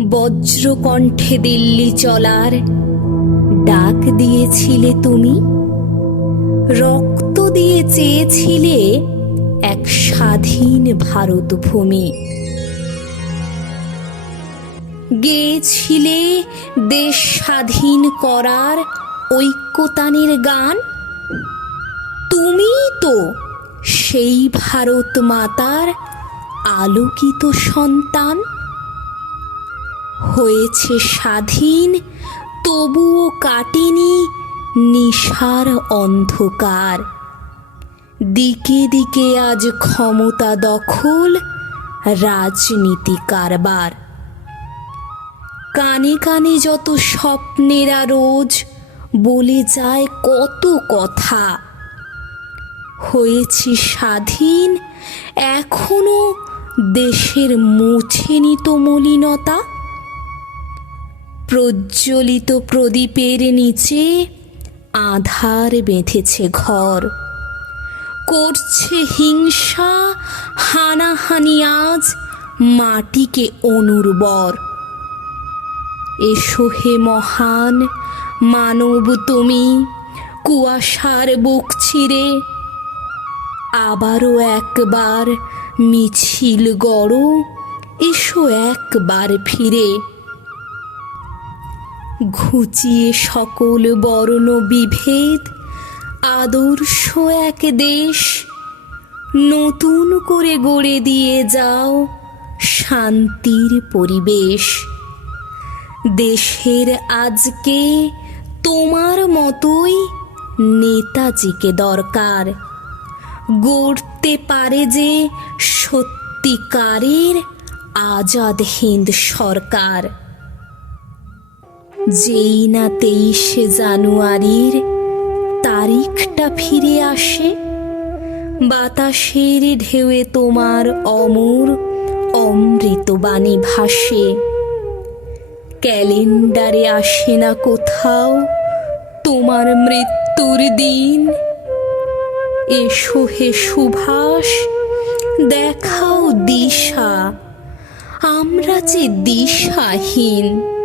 বজ্রকণ্ঠে দিল্লি চলার ডাক দিয়েছিলে তুমি? রক্ত দিয়ে চেয়েছিলে এক স্বাধীন ভারত ভূমি গেয়েছিলে দেশ স্বাধীন করার ঐক্যতানের গান? তুমি তো সেই ভারত মাতার আলোকিত সন্তান। হয়েছে স্বাধীন, তবুও কাটেনি নিশার অন্ধকার। দিকে দিকে আজ ক্ষমতা দখল, রাজনীতি কারবার। কানে কানে যত স্বপ্নেরা রোজ বলে যায় কত কথা। হয়েছি স্বাধীন, এখনও দেশের মোছেনি তো মলিনতা। প্রজ্বলিত প্রদীপের নিচে আধার বেঁধেছে ঘর। করছে হিংসা, হানাহানি আজ মাটিকে অনুর্বর। এসো হে মহান মানব তুমি, কুয়াশার বুক ছিঁড়ে আবারও একবার মিছিল গড়, এসো একবার ফিরে। ঘুচিয়ে সকল বর্ণ বিভেদ, আদর্শ এক দেশ। নতুন করে গড়ে দিয়ে যাও শান্তির পরিবেশ। দেশের আজকে তোমার মতোই নেতাজিকে দরকার। গড়তে পারে যে সত্যিকারের আজাদ হিন্দ সরকার। যেই না তেইশে জানুয়ারির তারিখটা ফিরে আসে, বাতাসের ঢেউয়ে তোমার অমর অমৃতবাণী ভাসে। ক্যালেন্ডারে আসে না কোথাও তোমার মৃত্যুর দিন। এসো হে সুভাষ, দেখাও দিশা, আমরা যে দিশাহীন।